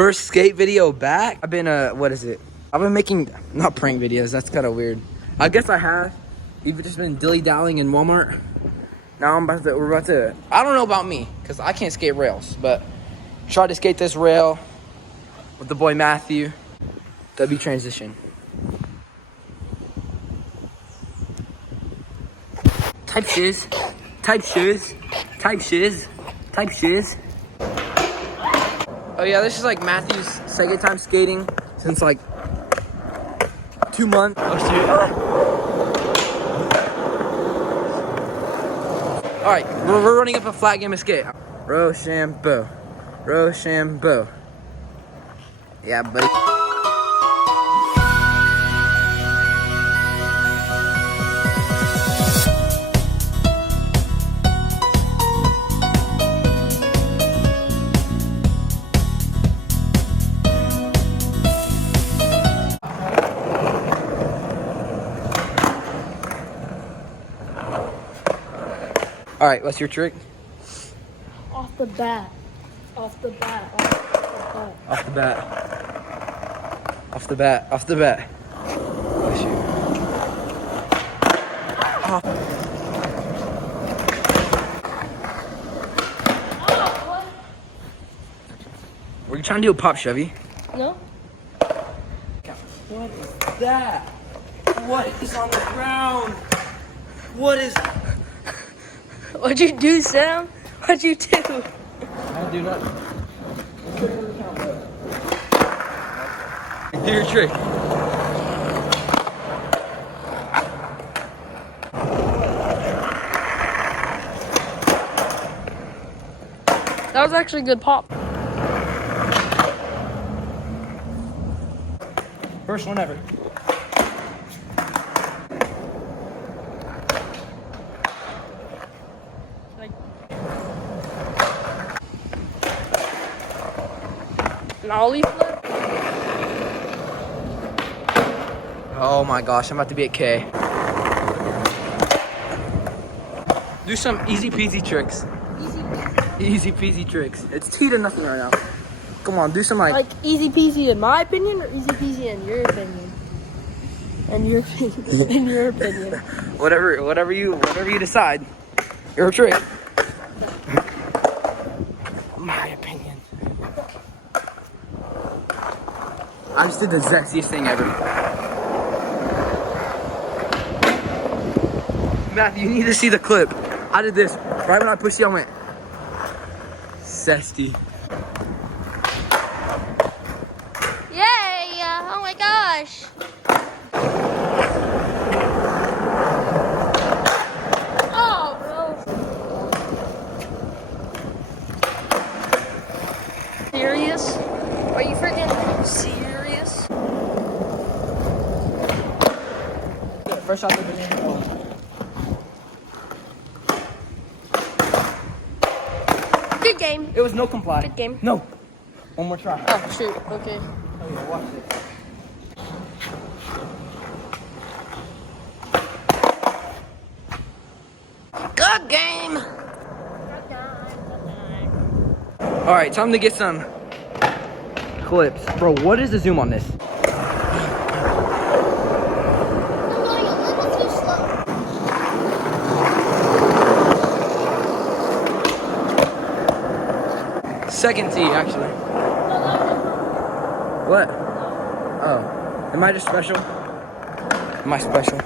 First skate video back. I've been what is it? I've been making not prank videos. That's kind of weird. I guess I have. We've just been dilly-dallying in Walmart. Now we're about to. I don't know about me because I can't skate rails, but try to skate this rail with the boy Matthew. W transition. Type shiz. Type shiz. Type shiz. Type shiz. Oh yeah, this is like Matthew's second time skating since like 2 months. Oh shit. Alright, we're running up a flat game of skate. Rochambeau. Rochambeau. Yeah, buddy. All right, what's your trick? Off the bat. Off the bat. Off the bat. Off the bat. Off the bat. Oh, shoot. Oh. Were you trying to do a pop Chevy? No. What is that? What is on the ground? What is... What'd you do, Sam? What'd you do? I do nothing. Do your trick. That was actually a good pop. First one ever. An ollie flip? Oh my gosh, I'm about to be at K. Do some easy peasy tricks. Easy peasy tricks. It's T to nothing right now. Come on, do some Like easy peasy in my opinion, or easy peasy in your opinion? In your opinion. In your opinion. whatever you decide. Your trick. My opinion. I just did the zestiest thing ever. Matthew, you need to see the clip. I did this right when I pushed you. I went zesty. Yay! Oh my gosh! Oh, bro. Serious? Are you freaking serious? First shot of the game. Good game. It was no comply. Good game. No. One more try. Oh, shoot. Okay. Oh yeah, watch this. Good game. All right, time to get some clips. Bro, what is the zoom on this? I'm going a little too slow. Second tee, actually. What? Oh, am I just special? Am I special?